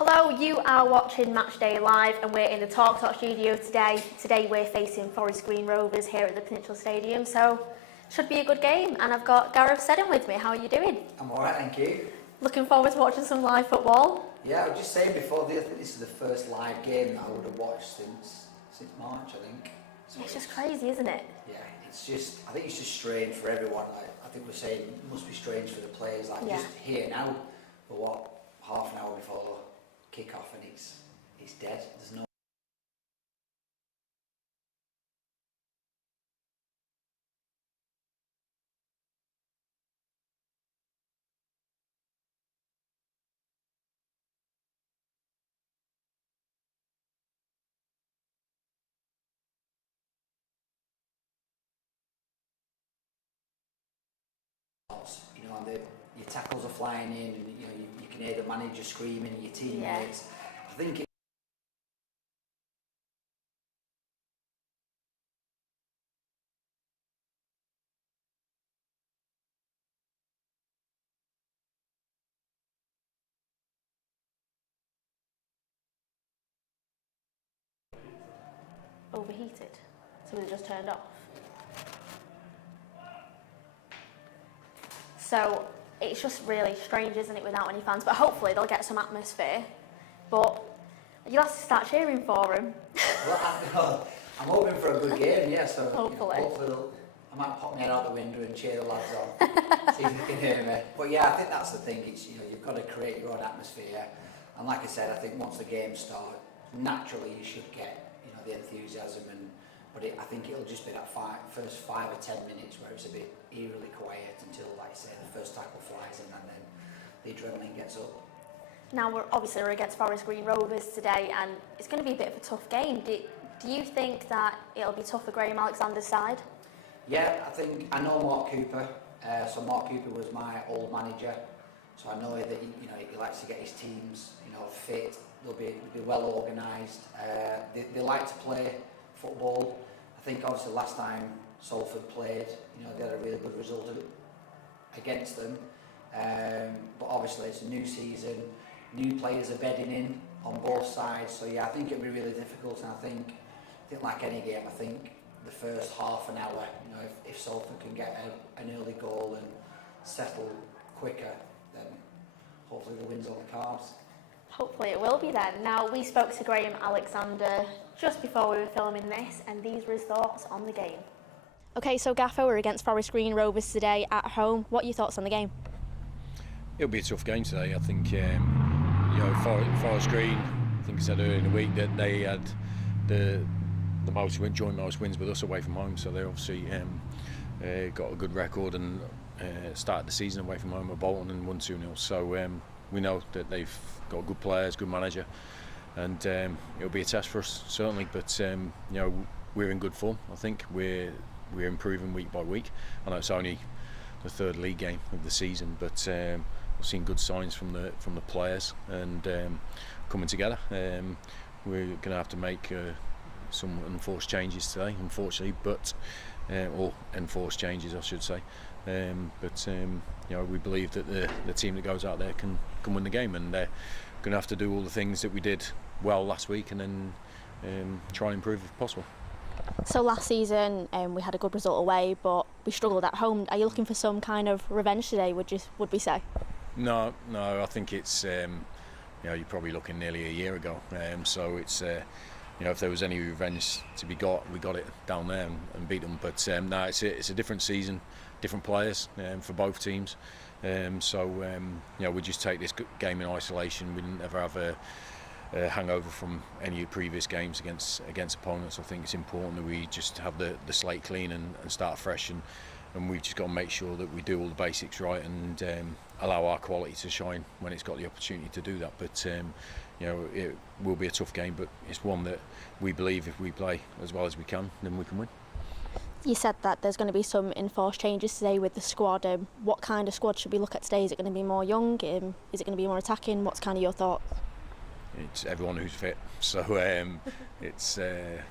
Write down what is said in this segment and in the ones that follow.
Hello, you are watching Matchday Live and we're in the TalkTalk studio today. Today we're facing Forest Green Rovers here at the Peninsula Stadium, so should be a good game. And I've got Gareth Seddon with me. How are you doing? I'm alright, thank you. Looking forward to watching some live football? Yeah, I was just saying before, I think this is the first live game that I would have watched since March, I think. So it's just crazy, isn't it? Yeah, I think it's just strange for everyone. I think we're saying it must be strange for the players, just here now, for half an hour before kickoff, and it's dead. There's no and your tackles are flying in, and you can hear the manager screaming at your teammates. I think Overheated, so they just turned off. So it's just really strange, isn't it, without any fans? But hopefully they'll get some atmosphere. But you'll have to start cheering for them. Well, I'm hoping for a good game, yeah. So hopefully, I might pop my head out the window and cheer the lads on, see if they can hear me. But yeah, I think that's the thing. It's you've got to create your own atmosphere. And like I said, I think once the game starts, naturally you should get the enthusiasm but I think it'll just be that first 5 or 10 minutes where it's a bit eerily quiet until, like I say, the first tackle flies in and then the adrenaline gets up. Now we're against Forest Green Rovers today, and it's going to be a bit of a tough game. Do you think that it'll be tough for Graham Alexander's side? Yeah, I know Mark Cooper. So Mark Cooper was my old manager, so I know that he likes to get his teams fit. They'll be well organised. They like to play football. I think obviously last time Salford played, they had a really good result against them. But obviously it's a new season, new players are bedding in on both sides. So yeah, I think it'll be really difficult. And I think like any game, I think the first half an hour, if Salford can get an early goal and settle quicker, then hopefully the win's on the cards. Hopefully it will be then. Now, we spoke to Graham Alexander just before we were filming this, and these were his thoughts on the game. Okay, so Gaffer, we're against Forest Green Rovers today at home. What are your thoughts on the game? It'll be a tough game today. I think, Forest Green, I think I said earlier in the week that they had the joint most wins with us away from home, so they obviously got a good record and started the season away from home with Bolton and won 2-0. So we know that they've got good players, good manager, and it'll be a test for us certainly. But we're in good form. I think we're improving week by week. I know it's only the third league game of the season, but we've seen good signs from the players and coming together. We're going to have to make some enforced changes today, unfortunately, or enforced changes, I should say. We believe that the team that goes out there can win the game, and they're going to have to do all the things that we did well last week, and then try and improve if possible. So last season we had a good result away, but we struggled at home. Are you looking for some kind of revenge today? Would we say? No. I think it's you're probably looking nearly a year ago. So it's if there was any revenge to be got, we got it down there and beat them. But no, it's a different season, different players for both teams. We just take this game in isolation. We didn't ever have a hangover from any previous games against opponents. I think it's important that we just have the slate clean and start fresh, and we've just got to make sure that we do all the basics right and allow our quality to shine when it's got the opportunity to do that. But it will be a tough game, but it's one that we believe if we play as well as we can, then we can win. You said that there's going to be some enforced changes today with the squad. What kind of squad should we look at today? Is it going to be more young? Is it going to be more attacking? What's kind of your thoughts? It's everyone who's fit. So it's it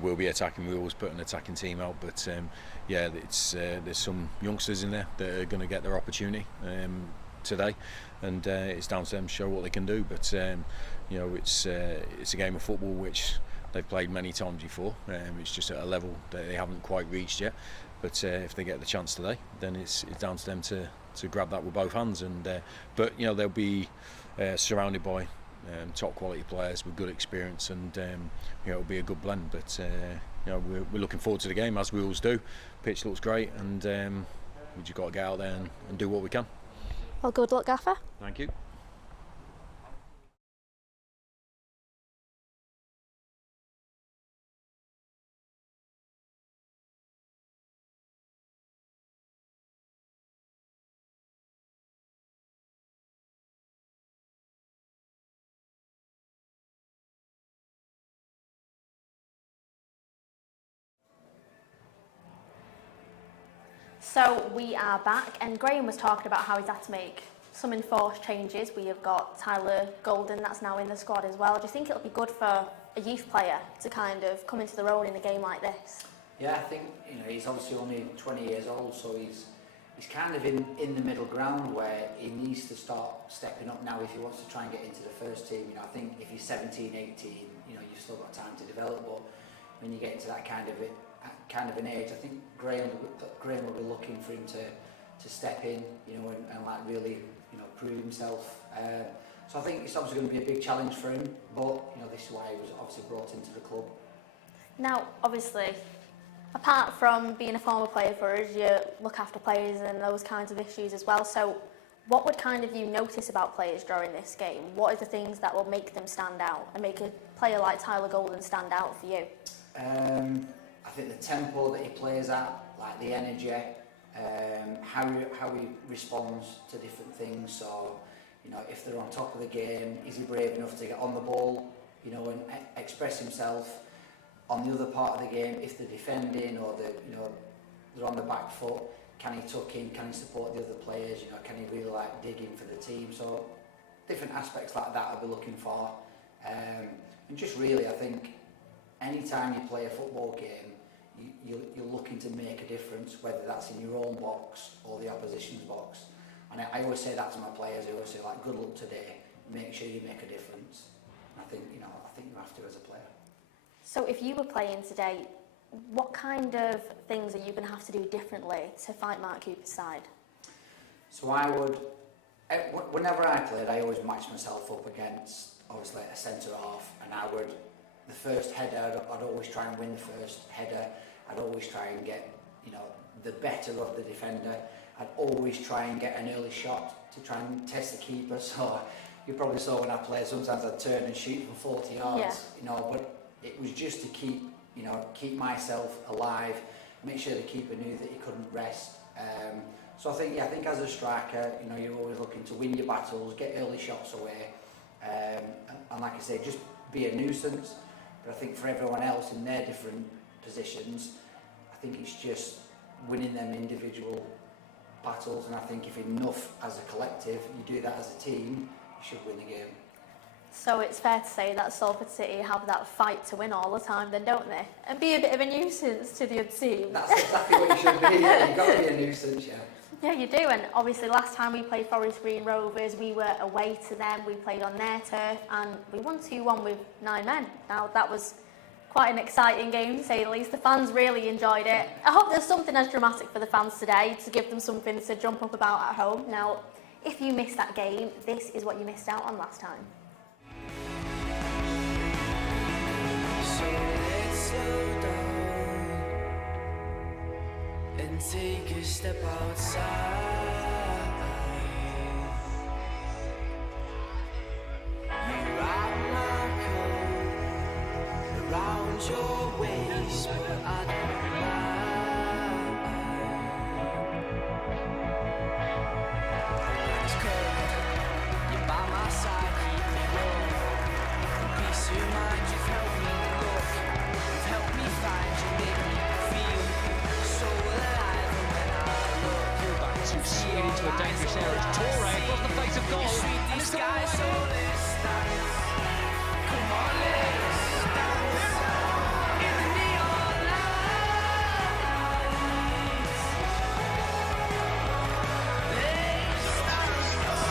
will be attacking. We always put an attacking team out, but there's some youngsters in there that are going to get their opportunity today, and it's down to them to show what they can do. But you know, it's a game of football which they've played many times before. It's just at a level that they haven't quite reached yet. But if they get the chance today, then it's down to them to grab that with both hands. And but you know, they'll be surrounded by top quality players with good experience, and you know, it'll be a good blend. But you know, we're looking forward to the game, as we always do. Pitch looks great, and we just got to get out there and do what we can. Well, good luck, Gaffer. Thank you. So we are back, and Graham was talking about how he's had to make some enforced changes. We have got Tyler Golden that's now in the squad as well. Do you think it'll be good for a youth player to kind of come into their own in a game like this? Yeah, I think, you know, he's obviously only 20 years old, so he's kind of in the middle ground where he needs to start stepping up now if he wants to try and get into the first team. You know, I think if he's 17, 18, you know, you've still got time to develop, but when you get into that kind of an age, I think Graham will be looking for him to step in, you know, and like really, you know, prove himself. So I think it's obviously going to be a big challenge for him, but you know, this is why he was obviously brought into the club. Now, obviously, apart from being a former player for us, you look after players and those kinds of issues as well. So what would kind of you notice about players during this game? What are the things that will make them stand out and make a player like Tyler Golden stand out for you? I think the tempo that he plays at, like the energy, how he responds to different things. So, you know, if they're on top of the game, is he brave enough to get on the ball, you know, and express himself? On the other part of the game, if they're defending or they're on the back foot, can he tuck in? Can he support the other players? You know, can he really like dig in for the team? So different aspects like that I'll be looking for. And just really, I think anytime you play a football game, you're looking to make a difference, whether that's in your own box or the opposition's box. And I always say that to my players. I always say, like, good luck today. Make sure you make a difference. And I think you have to as a player. So if you were playing today, what kind of things are you going to have to do differently to fight Mark Cooper's side? So I would, whenever I played, I always matched myself up against, obviously, a centre half, and the first header, I'd always try and win the first header. I'd always try and get, you know, the better of the defender. I'd always try and get an early shot to try and test the keeper. So you probably saw when I played, sometimes I'd turn and shoot from 40 yards, you know, but it was just to keep myself alive, make sure the keeper knew that he couldn't rest. So I think as a striker, you know, you're always looking to win your battles, get early shots away, and like I say, just be a nuisance. But I think for everyone else in their different positions, I think it's just winning them individual battles, and I think if enough as a collective, you do that as a team, you should win the game. So it's fair to say that Salford City have that fight to win all the time then, don't they? And be a bit of a nuisance to the other team. That's exactly what you should be, yeah. You've got to be a nuisance, yeah. Yeah, you do, and obviously last time we played Forest Green Rovers, we were away to them, we played on their turf, and we won 2-1 with 9 men. Now, that was quite an exciting game, to say the least. The fans really enjoyed it. I hope there's something as dramatic for the fans today to give them something to jump up about at home. Now, if you missed that game, this is what you missed out on last time. So let's slow down and take a step outside. You wrap my coat around your waist, but I don't mind. When it's cold, you're by my side, keep me warm. Peace of mind, you've helped me look, you've helped me find you, make me feel so alive. And when I look, You're back to slid into a dangerous area. Torre across the face of goal. And it's sky, so let's dance. Come on, let's dance. In the neon lights. Let's dance.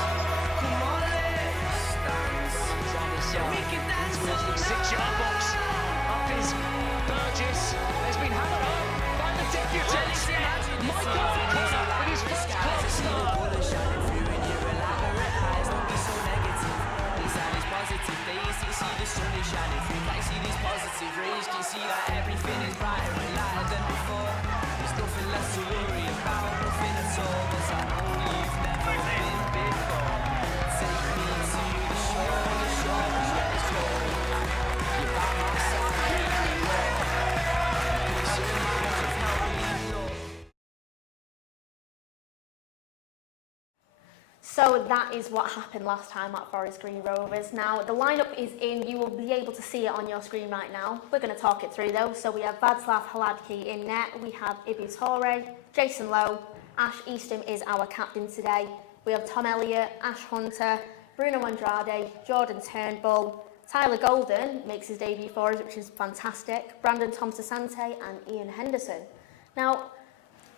Michael O'Connor with his first club start. See that everything is brighter and lighter than before. There's nothing left to worry about, nothing at all. Cause I know you've never been before. Take me to the shore is where it's cold. You're by my side, make me walk. Peace of mind, there's no leaving love. So that is what happened last time at Forest Green Rovers. Now, the lineup is in. You will be able to see it on your screen right now. We're going to talk it through, though. So we have Václav Hladký in net. We have Ibu Toure, Jason Lowe. Ash Eastham is our captain today. We have Tom Elliott, Ash Hunter, Bruno Andrade, Jordan Turnbull. Tyler Golden makes his debut for us, which is fantastic. Brandon Thompson-Sante and Ian Henderson. Now,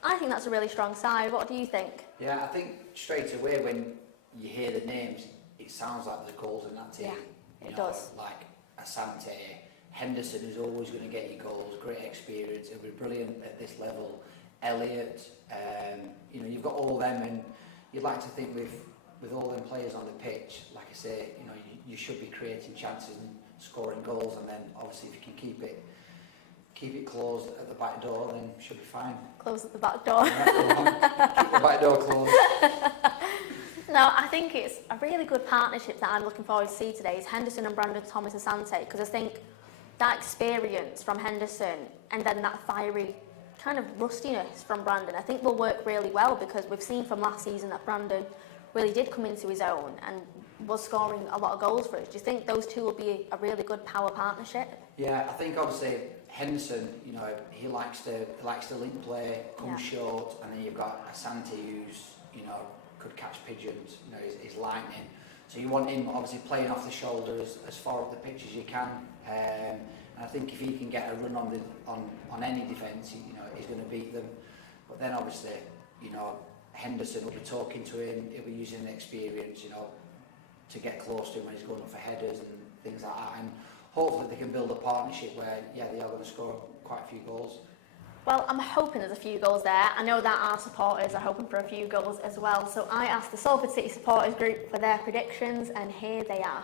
I think that's a really strong side. What do you think? Yeah, I think straight away when you hear the names, it sounds like there's goals in that team. Yeah, it does. Like Asante, Henderson, who's always going to get you goals, great experience, he'll be brilliant at this level. Elliott, you've got all them, and you'd like to think with all them players on the pitch, like I say, you should be creating chances and scoring goals, and then obviously if you can keep it closed at the back door, then you should be fine. Close at the back door. Keep the back door closed. No, I think it's a really good partnership that I'm looking forward to see today is Henderson and Brandon Thompson-Sante, because I think that experience from Henderson and then that fiery kind of rustiness from Brandon, I think will work really well, because we've seen from last season that Brandon really did come into his own and was scoring a lot of goals for us. Do you think those two will be a really good power partnership? Yeah, I think obviously Henderson, he likes to link play, come short, and then you've got Asante who's, could catch pigeons, he's lightning. So you want him obviously playing off the shoulder as far up the pitch as you can. And I think if he can get a run on any defence, he's going to beat them. But then obviously, Henderson will be talking to him, he'll be using the experience, to get close to him when he's going up for headers and things like that. And hopefully they can build a partnership where, they are going to score quite a few goals. Well, I'm hoping there's a few goals there. I know that our supporters are hoping for a few goals as well. So I asked the Salford City supporters group for their predictions, and here they are.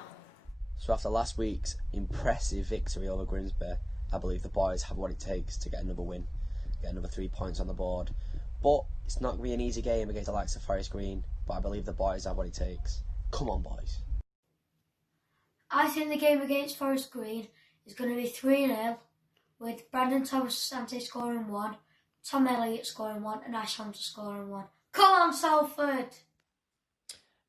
So after last week's impressive victory over Grimsby, I believe the boys have what it takes to get another win, get another 3 points on the board. But it's not going to be an easy game against the likes of Forest Green, but I believe the boys have what it takes. Come on, boys. I think the game against Forest Green is going to be 3-0, with Brandon Thompson-Sante scoring 1, Tom Elliott scoring 1 and Ash Hunter scoring 1. Come on, Salford!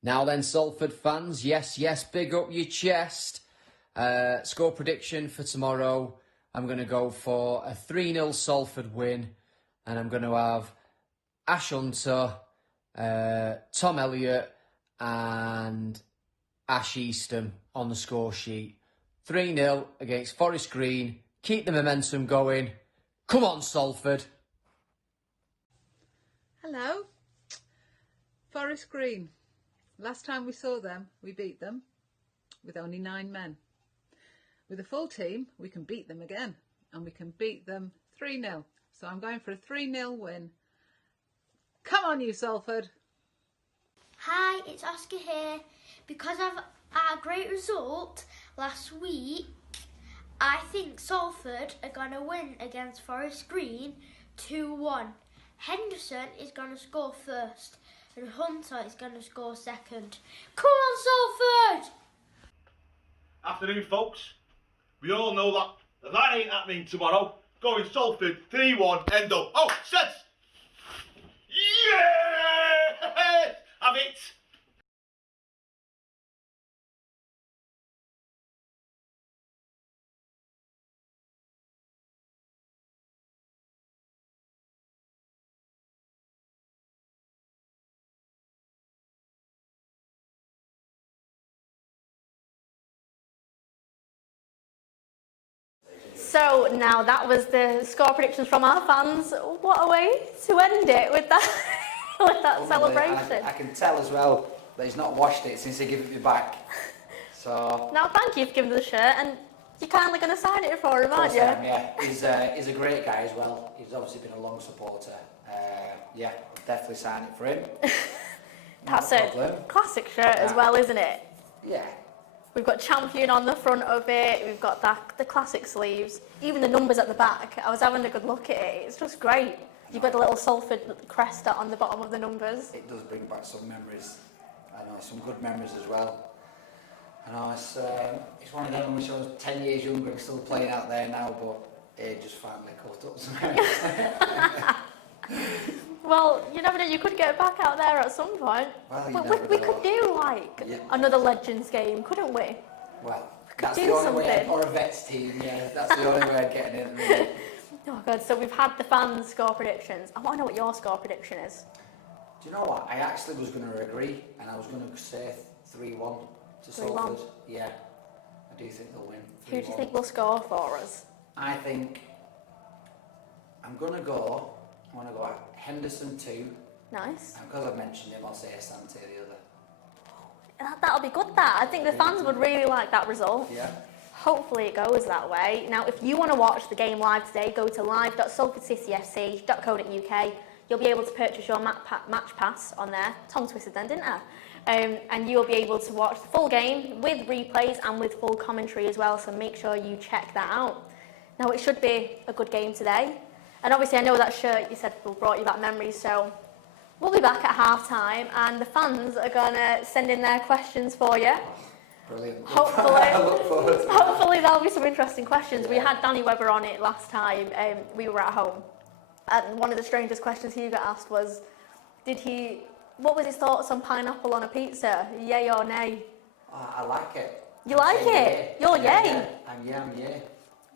Now then, Salford fans, yes, big up your chest. Score prediction for tomorrow, I'm going to go for a 3-0 Salford win, and I'm going to have Ash Hunter, Tom Elliott and Ash Eastham on the score sheet. 3-0 against Forest Green. Keep the momentum going. Come on, Salford. Hello. Forest Green. Last time we saw them, we beat them with only 9 men. With a full team, we can beat them again, and we can beat them 3-0. So I'm going for a 3-0 win. Come on, you Salford. Hi, it's Oscar here. Because of our great result last week, I think Salford are going to win against Forest Green 2-1. Henderson is going to score first and Hunter is going to score second. Come on, Salford! Afternoon, folks. We all know that ain't happening tomorrow. Going Salford 3-1, end up. Oh, set! Yeah! Have it! So now that was the score predictions from our fans. What a way to end it with that, with that celebration. I can tell as well that he's not washed it since he gave it me back. So now, thank you for giving us the shirt, and You're kindly going to sign it for him, aren't you? Yeah, he's a great guy as well. He's obviously been a long supporter. Yeah, I'll definitely sign it for him. That's a classic shirt as well, isn't it? Yeah. We've got champion on the front of it. We've got the classic sleeves. Even the numbers at the back. I was having a good look at it. It's just great. You've got a little Salford crest on the bottom of the numbers. It does bring back some memories. I know, some good memories as well. I know, it's one of them when I was 10 years younger and still playing out there now, but it just finally caught up to me. Well, you never know, you could get back out there at some point. Well, we could do like another Legends game, couldn't we? Well, that's the only way, or a vets team, yeah, that's the only way of getting in. Really. Oh god, so we've had the fans' score predictions. I want to know what your score prediction is. Do you know what? I actually was going to agree, and I was going to say 3-1 to Salford. Yeah, I do think they'll win. 3-1. Who do you think will score for us? I think I'm going to go Henderson 2. Nice. And because I've mentioned him, I'll say Asante the other. That'll be good, that. I think the fans would really like that result. Yeah. Hopefully it goes that way. Now, if you want to watch the game live today, go to live.salfordcityfc.co.uk. You'll be able to purchase your match pass on there. Tongue twisted then, didn't I? And you'll be able to watch the full game with replays and with full commentary as well, so make sure you check that out. Now, it should be a good game today. And obviously, I know that shirt you said brought you back memories, so we'll be back at half-time, and the fans are going to send in their questions for you. Brilliant. Hopefully there'll be some interesting questions. Yeah. We had Danny Webber on it last time. We were at home, and one of the strangest questions he got asked was, what was his thoughts on pineapple on a pizza? Yay or nay? I like it. You like it? Yay. You're yay. I'm yay.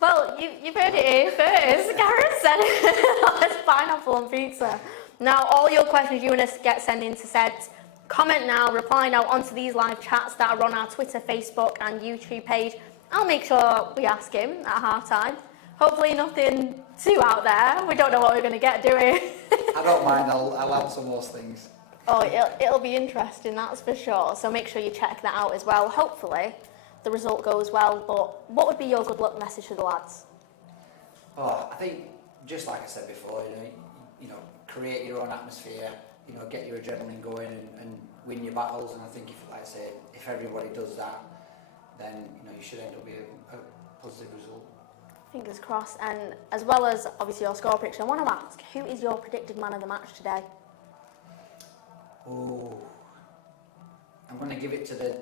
Well, you've heard it here first. Gareth said it's pineapple on pizza. Now, all your questions you want to get sent in to Sed, comment now, reply now onto these live chats that are on our Twitter, Facebook and YouTube page. I'll make sure we ask him at half-time. Hopefully nothing too out there. We don't know what we're going to get, do we? I don't mind. I'll answer most things. Oh, it'll be interesting, that's for sure. So make sure you check that out as well. Hopefully the result goes well. But what would be your good luck message to the lads? Oh, I think, just like I said before, you know, create your own atmosphere, get your adrenaline going and win your battles. And I think if everybody does that, then you should end up with a positive result. Fingers crossed. And as well as obviously your score prediction, I want to ask, who is your predicted man of the match today? Oh, I'm going to give it to the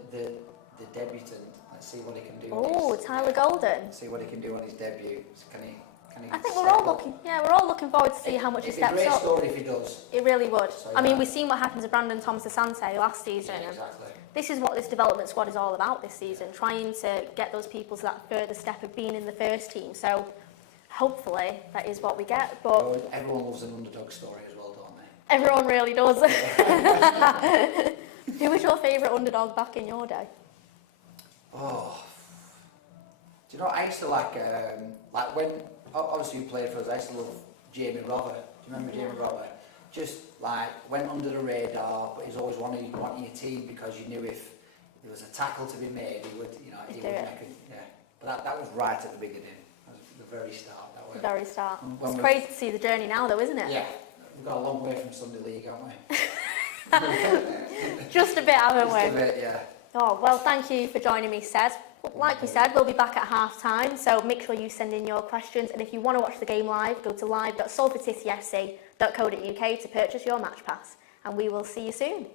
debutant. Let's see what he can do. Oh, Tyler Golden. See what he can do on his debut. Can he I think we're all looking forward to see how much he steps up. It's a great story if he does. It really would. So, I mean, we've seen what happened to Brandon Thomas-Asante last season. Yeah, exactly. This is what this development squad is all about this season, trying to get those people to that further step of being in the first team. So hopefully that is what we get. But everyone loves an underdog story as well, don't they? Everyone really does. Who was your favourite underdog back in your day? Oh, do you know, I used to like when, obviously you played for us, I used to love Jamie Robert. Do you remember Jamie Robert? Just went under the radar, but he's always wanting your team because you knew if there was a tackle to be made, he would make it. Yeah, but that was right at the beginning, the very start. The very start. It's crazy to see the journey now, though, isn't it? Yeah, we've got a long way from Sunday League, haven't we? Just a bit, haven't we? Just a bit, yeah. Oh, well, thank you for joining me, Sed. Like we said, we'll be back at half-time, so make sure you send in your questions. And if you want to watch the game live, go to live.salfordcityfc.co.uk to purchase your match pass. And we will see you soon.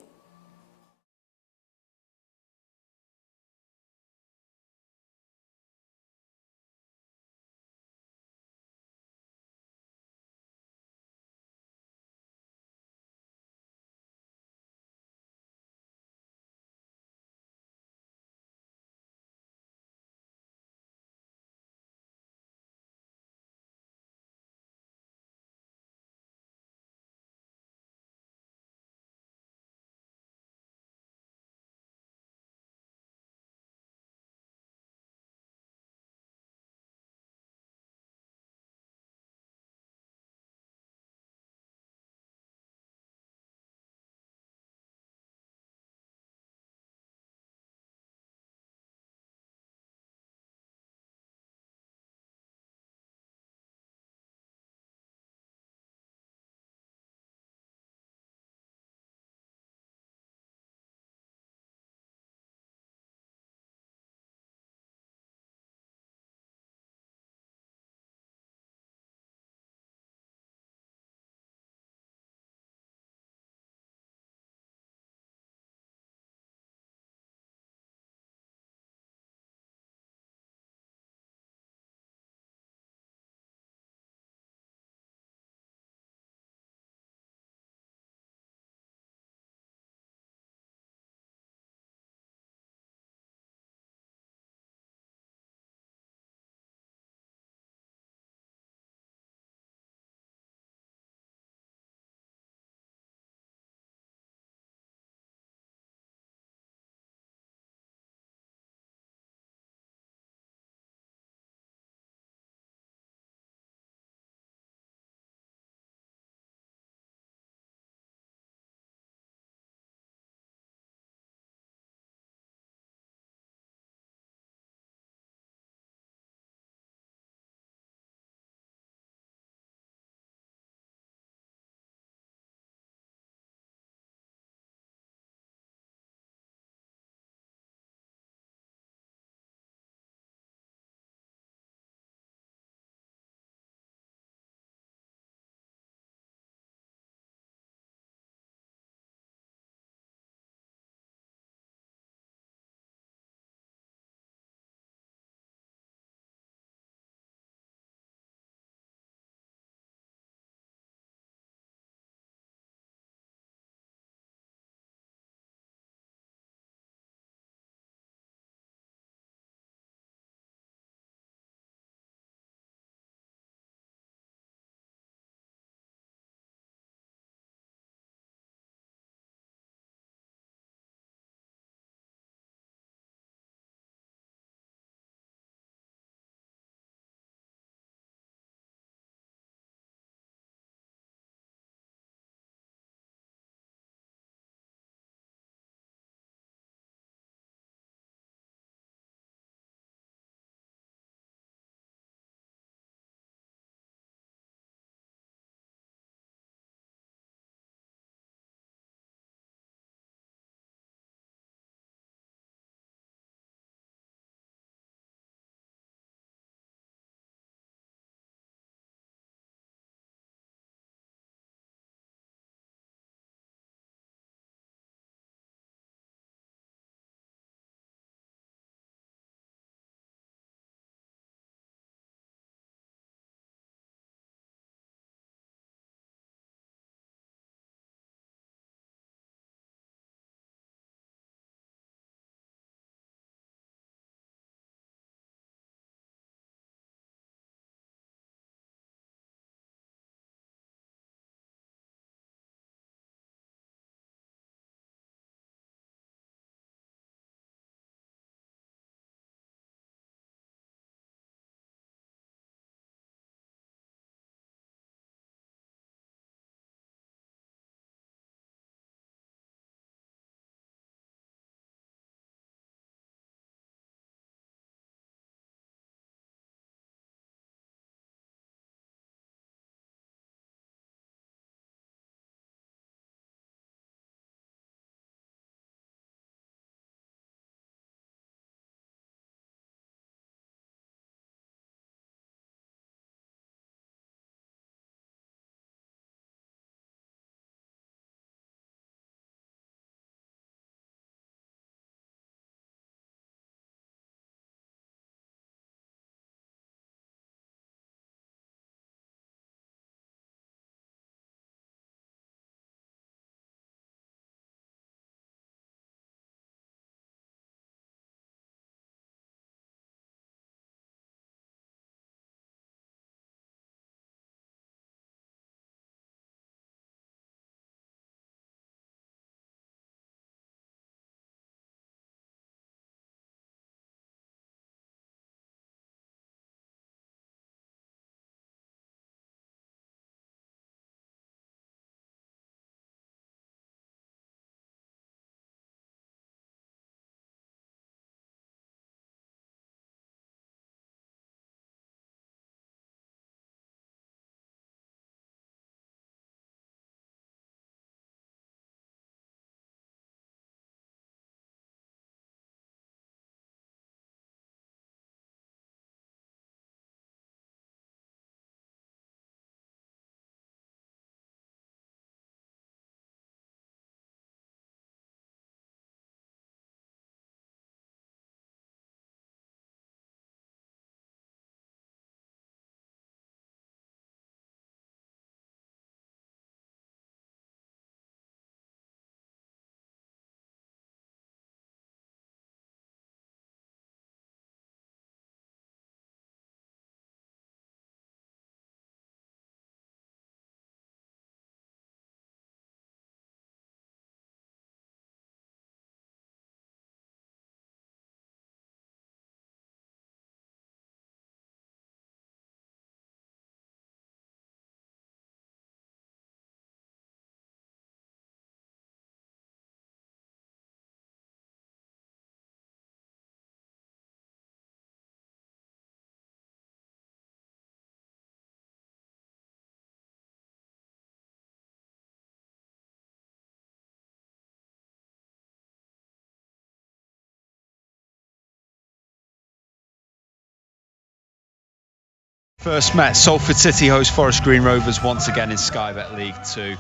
First met Salford City host Forest Green Rovers once again in Sky Bet League 2.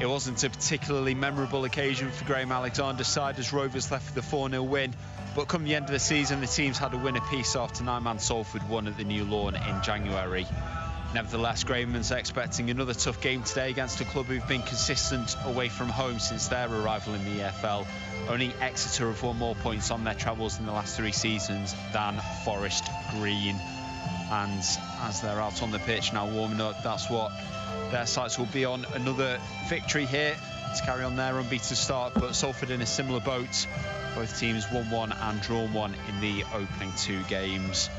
It wasn't a particularly memorable occasion for Graham Alexander's side as Rovers left with a 4-0 win, but come the end of the season the teams had a win apiece after 9-man Salford won at the New Lawn in January. Nevertheless, Graham's expecting another tough game today against a club who've been consistent away from home since their arrival in the EFL. Only Exeter have won more points on their travels in the last 3 seasons than Forest Green. And as they're out on the pitch now warming up, that's what their sights will be on. Another victory here to carry on their unbeaten start, but Salford in a similar boat. Both teams won 1 and drawn 1 in the opening 2 games.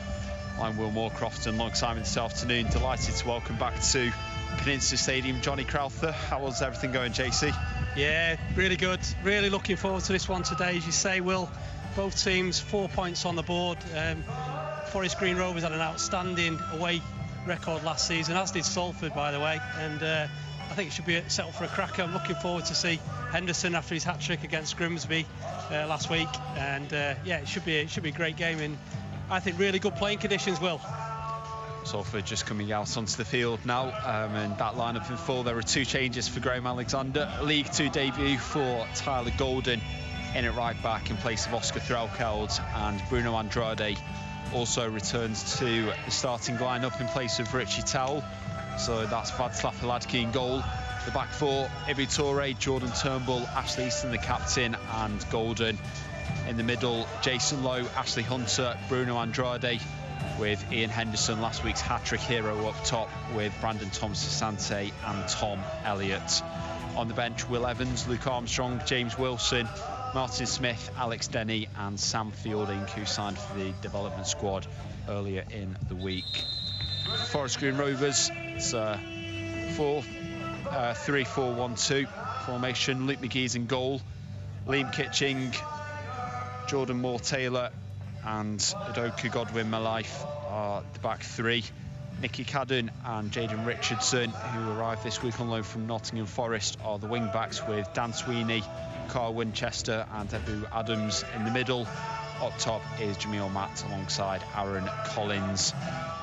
I'm Will Moorcroft and alongside me this afternoon, delighted to welcome back to Peninsula Stadium Johnny Crowther. How was everything going, JC? Yeah, really good. Really looking forward to this one today. As you say, Will, both teams 4 points on the board. Forest Green Rovers had an outstanding away record last season, as did Salford, by the way, and I think it should be set up for a cracker. I'm looking forward to see Henderson after his hat-trick against Grimsby last week, and yeah, it should be a great game in, I think, really good playing conditions, Will. Salford just coming out onto the field now, and that lineup in full. There are 2 changes for Graham Alexander. League 2 debut for Tyler Golden in at right back in place of Oscar Threlkeld, and Bruno Andrade also returns to the starting lineup in place of Richie Towell. So that's Václav Hladký in goal. The back 4, Ibi Toure, Jordan Turnbull, Ashley Easton the captain, and Golden. In the middle, Jason Lowe, Ashley Hunter, Bruno Andrade, with Ian Henderson, last week's hat-trick hero, up top with Brandon Thomas-Asante and Tom Elliott. On the bench, Will Evans, Luke Armstrong, James Wilson, Martin Smith, Alex Denny and Sam Fielding, who signed for the development squad earlier in the week. Forest Green Rovers, it's a 3-4-1-2 formation. Luke McGee's in goal. Liam Kitching, Jordan Moore-Taylor and Udoka Godwin-Malife are the back 3. Nicky Cadden and Jaden Richardson, who arrived this week on loan from Nottingham Forest, are the wing-backs, with Dan Sweeney, Carl Winchester and Ebu Adams in the middle. Up top is Jamil Matt alongside Aaron Collins.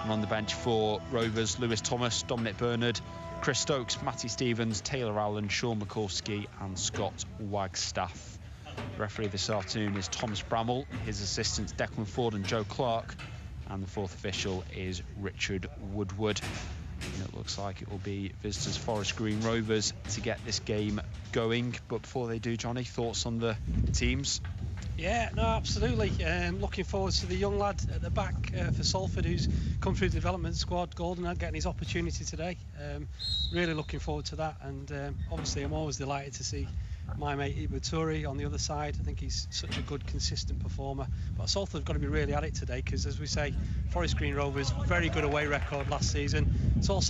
And on the bench for Rovers, Lewis Thomas, Dominic Bernard, Chris Stokes, Matty Stevens, Taylor Allen, Sean McCorsky and Scott Wagstaff. The referee this afternoon is Thomas Bramall, his assistants Declan Ford and Joe Clark, and the 4th official is Richard Woodward. And it looks like it will be visitors Forest Green Rovers to get this game going. But before they do, Johnny, thoughts on the teams? Yeah, no, absolutely. Looking forward to the young lad at the back for Salford, who's come through the development squad, Golden, getting his opportunity today. Really looking forward to that, and obviously I'm always delighted to see my mate Ibi Toure on the other side. I think he's such a good, consistent performer. But Salford have got to be really at it today, because, as we say, Forest Green Rovers, very good away record last season. It's also